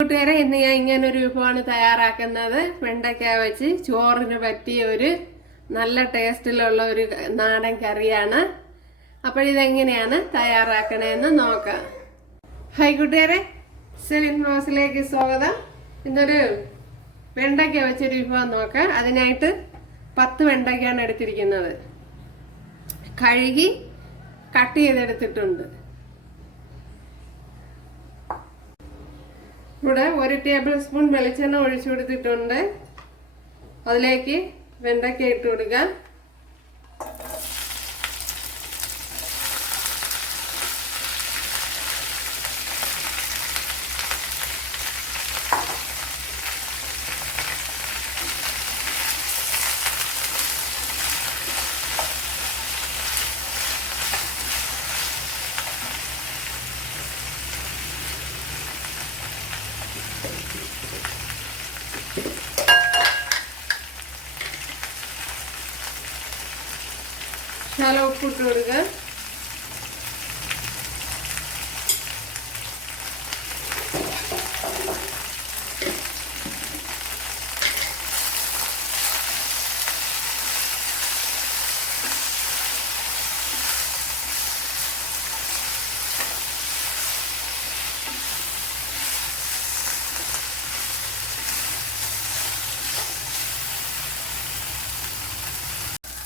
കൂട്ടുകാരെ ഇന്ന് ഞാൻ ഇങ്ങനെ ഒരു വിഭവമാണ് തയ്യാറാക്കുന്നത്. വെണ്ടയ്ക്ക വെച്ച് ചോറിന് പറ്റിയ ഒരു നല്ല ടേസ്റ്റിലുള്ള ഒരു നാടൻ കറിയാണ്. അപ്പോൾ ഇതെങ്ങനെയാണ് തയ്യാറാക്കണതെന്ന് നോക്കാം. ഹായ് കൂട്ടുകാരെ സെലിൻ ഹൗസിലേക്ക് സ്വാഗതം. ഇന്നൊരു വെണ്ടയ്ക്ക വെച്ചൊരു വിഭവം നോക്കാം. അതിനായിട്ട് പത്ത് വെണ്ടയ്ക്കാണ് എടുത്തിരിക്കുന്നത്. കഴുകി കട്ട് ചെയ്തെടുത്തിട്ടുണ്ട്. ഇവിടെ ഒരു ടേബിൾ സ്പൂൺ വെളിച്ചെണ്ണ ഒഴിച്ചു കൊടുത്തിട്ടുണ്ട്. അതിലേക്ക് വെണ്ടയ്ക്ക ഇട്ട് കൊടുക്കുക ശാല ഉപ്പിട്ട് കൊടുക്കുക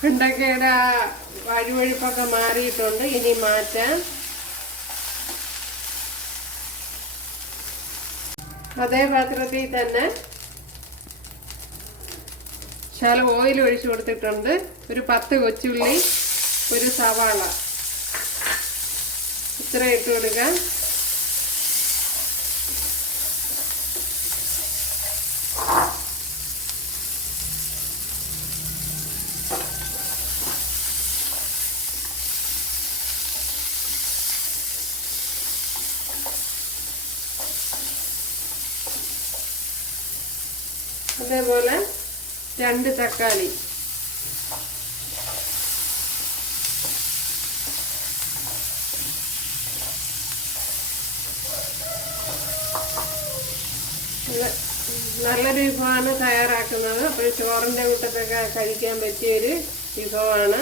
വെണ്ടക്കയുടെ ആ വഴുവഴുപ്പൊക്കെ മാറിയിട്ടുണ്ട്. ഇനി മാറ്റാം. അതേ പാത്രത്തിൽ തന്നെ ശാല ഓയിൽ ഒഴിച്ചു കൊടുത്തിട്ടുണ്ട്. ഒരു പത്ത് കൊച്ചുള്ളി ഒരു സവാള. ഇത്ര ഇട്ട് കൊടുക്കാം. അതേപോലെ രണ്ട് തക്കാളി. നല്ല വിഭവമാണ് തയ്യാറാക്കുന്നത്. അപ്പോൾ ചോറിന്റെ കൂട്ടത്തൊക്കെ കഴിക്കാൻ പറ്റിയൊരു വിഭവമാണ്.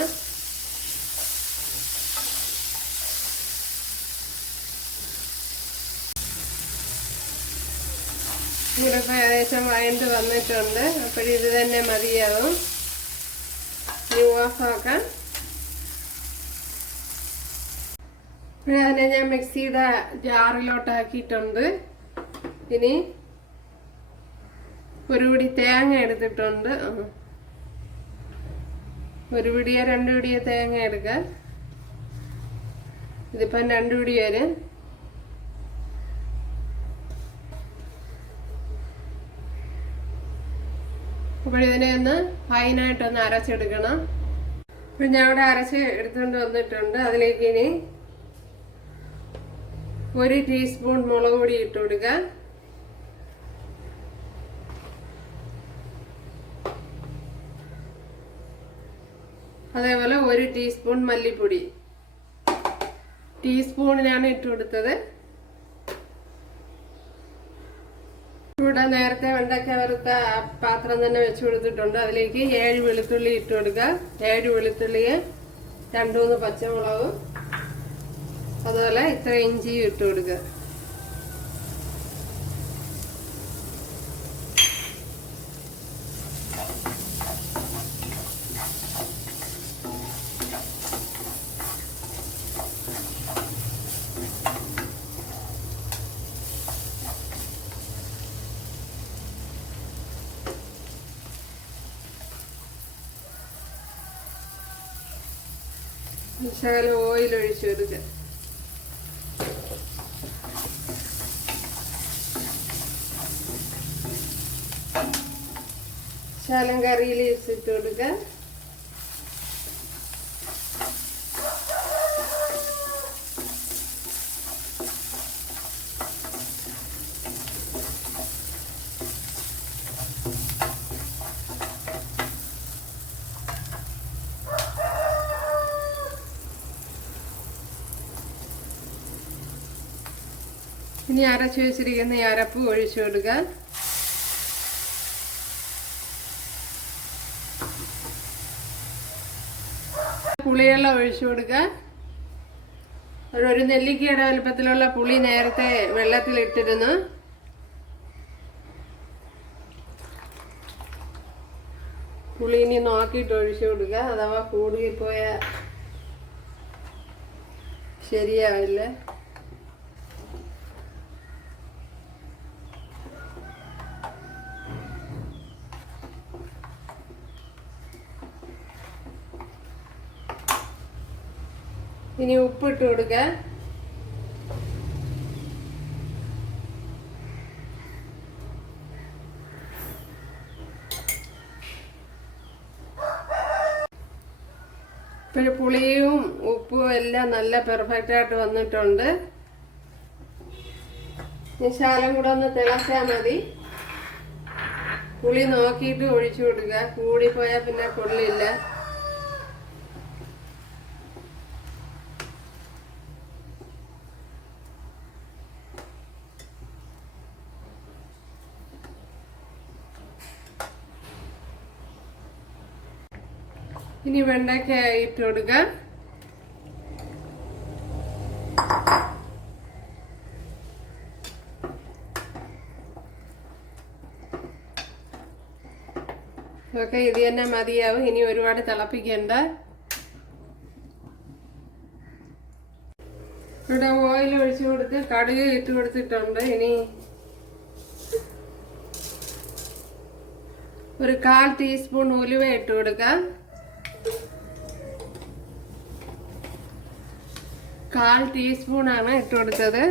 ഇതിലിപ്പോൾ ഏകദേശം വയണ്ട് വന്നിട്ടുണ്ട്. അപ്പോൾ ഇത് തന്നെ മതിയാവും. ഇനി ഓഫാക്കാം അതിനെ ഞാൻ മിക്സിയുടെ ജാറിലോട്ടാക്കിയിട്ടുണ്ട്. ഇനി ഒരു പിടി തേങ്ങ എടുത്തിട്ടുണ്ട്. ഒരു പിടിയോ രണ്ട് പിടിയോ തേങ്ങ എടുക്കുക ഇതിപ്പം രണ്ട് പിടി വരും. അപ്പോൾ ഇതിനെ ഒന്ന് ഫൈനായിട്ടൊന്ന് അരച്ചെടുക്കണം അപ്പം ഞാൻ ഇവിടെ അരച്ച് എടുത്തുകൊണ്ട് വന്നിട്ടുണ്ട് അതിലേക്ക് ഇനി ഒരു ടീസ്പൂൺ മുളക് പൊടി ഇട്ട് കൊടുക്കുക അതേപോലെ ഒരു ടീസ്പൂൺ മല്ലിപ്പൊടി ടീസ്പൂണിനാണ് ഇട്ട് കൊടുത്തത് ഇവിടെ നേരത്തെ വെണ്ടയ്ക്ക വറുത്ത പാത്രം തന്നെ വെച്ച് കൊടുത്തിട്ടുണ്ട്. അതിലേക്ക് ഏഴ് വെളുത്തുള്ളി ഇട്ട് കൊടുക്കുക. ഏഴ് വെളുത്തുള്ളിയെ രണ്ടു മൂന്ന് പച്ചമുളകും. അതുപോലെ ഇത്ര ഇഞ്ചിയും ഇട്ട് കൊടുക്കുക. ശകലം ഓയിൽ ഒഴിച്ച് കൊടുക്കുക ശകലം കറി ഇട്ട് കൊടുക്കുക. ഇനി അരച്ചു വെച്ചിരിക്കുന്ന ഈ അരപ്പ് ഒഴിച്ചു കൊടുക്കാൻ പുളിവെള്ളം ഒഴിച്ചു കൊടുക്കാൻ ഒരു- ഒരു നെല്ലിക്കയുടെ വലുപ്പത്തിലുള്ള പുളി നേരത്തെ വെള്ളത്തിലിട്ടിരുന്നു. പുളി ഇനി നോക്കിയിട്ട് ഒഴിച്ചു കൊടുക്കുക അഥവാ പോയ ശരിയാവില്ല. ഇനി ഉപ്പിട്ട് കൊടുക്കുക പിന്നെ പുളിയും ഉപ്പും എല്ലാം നല്ല പെർഫെക്റ്റ് ആയിട്ട് വന്നിട്ടുണ്ട്. ശാലം കൂടെ ഒന്ന് തിളച്ചാൽ മതി. പുളി നോക്കിയിട്ട് ഒഴിച്ചു കൊടുക്കുക. കൂടിപ്പോയാൽ പിന്നെ കൊള്ളില്ല. ഇനി വെണ്ടയ്ക്ക ഇട്ട് കൊടുക്കാം ഓക്കെ ഇത് തന്നെ മതിയാവും. ഇനി ഒരുപാട് തിളപ്പിക്കണ്ട. ഇവിടെ ഓയിൽ ഒഴിച്ചു കൊടുത്ത് കടുക് ഇട്ട് കൊടുത്തിട്ടുണ്ട്. ഇനി ഒരു കാൽ ടീസ്പൂൺ ഉലുവ ഇട്ട് കൊടുക്കാം. കാൽ ടീസ്പൂൺ ആണ് ഇട്ട് കൊടുത്തത്.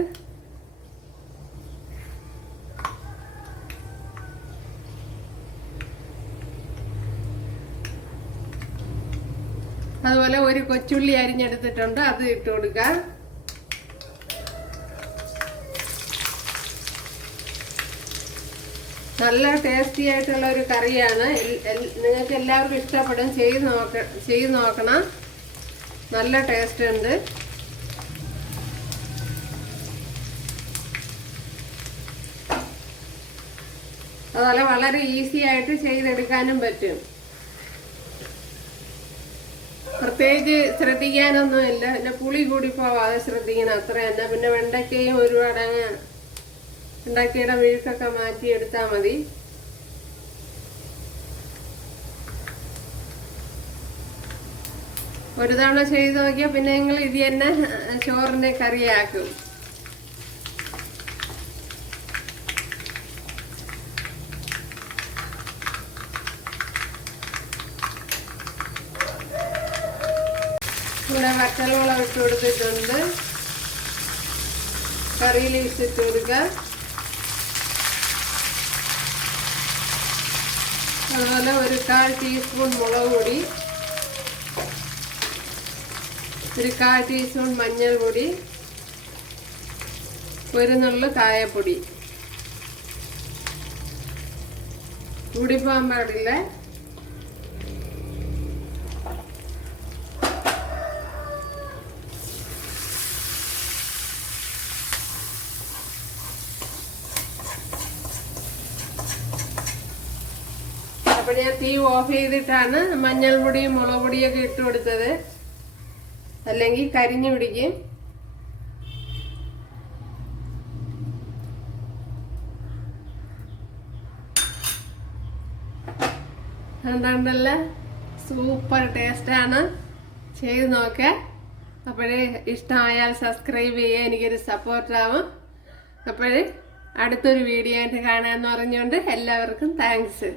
അതുപോലെ ഒരു കൊച്ചുള്ളി അരിഞ്ഞെടുത്തിട്ടുണ്ട് അത് ഇട്ട് കൊടുക്കാം. നല്ല ടേസ്റ്റി ആയിട്ടുള്ള ഒരു കറിയാണ്. നിങ്ങൾക്ക് എല്ലാവർക്കും ഇഷ്ടപ്പെടും. ചെയ്ത് നോക്ക ചെയ്ത് നോക്കണം. നല്ല ടേസ്റ്റ് ഉണ്ട്. അതുപോലെ വളരെ ഈസി ആയിട്ട് ചെയ്തെടുക്കാനും പറ്റും. പ്രത്യേകിച്ച് ശ്രദ്ധിക്കാനൊന്നുമില്ല. പിന്നെ പുളി കൂടി പോവാതെ ശ്രദ്ധിക്കണം അത്ര. തന്നെ പിന്നെ വെണ്ടയ്ക്കയും ഒരുപാട് അങ്ങ് വെണ്ടയ്ക്കയുടെ മാറ്റി എടുത്താൽ മതി. ഒരു തവണ ചെയ്ത് നോക്കിയാൽ പിന്നെ നിങ്ങൾ ഇത് തന്നെ ചോറിന്റെ കറിയാക്കും. ഇവിടെ വറ്റൽമുളക് ഇട്ട് കൊടുത്തിട്ടുണ്ട്. കറിയിൽ ഇട്ട് കൊടുക്കുക. അതുപോലെ ഒരു കാൽ ടീസ്പൂൺ മുളക് പൊടി ഒരു കാൽ ടീസ്പൂൺ മഞ്ഞൾ പൊടി ഒരു നുള്ളു കായപ്പൊടി കൂടിപ്പോകാൻ പാടില്ല അപ്പൊ ഞാൻ തീ ഓഫ് ചെയ്തിട്ടാണ് മഞ്ഞൾ പൊടിയും മുളക് പൊടിയൊക്കെ ഇട്ട് കൊടുത്തത്. അല്ലെങ്കിൽ കരിഞ്ഞു പിടിക്കും. കണ്ടല്ല സൂപ്പർ ടേസ്റ്റാണ്. ചെയ്ത് നോക്കുക അപ്പോഴേ ഇഷ്ടമായാൽ സബ്സ്ക്രൈബ് ചെയ്യുക. എനിക്കൊരു സപ്പോർട്ടാവും. അപ്പോഴേ അടുത്തൊരു വീഡിയോ ആയിട്ട് കാണാമെന്ന് പറഞ്ഞുകൊണ്ട് എല്ലാവർക്കും താങ്ക്സ്.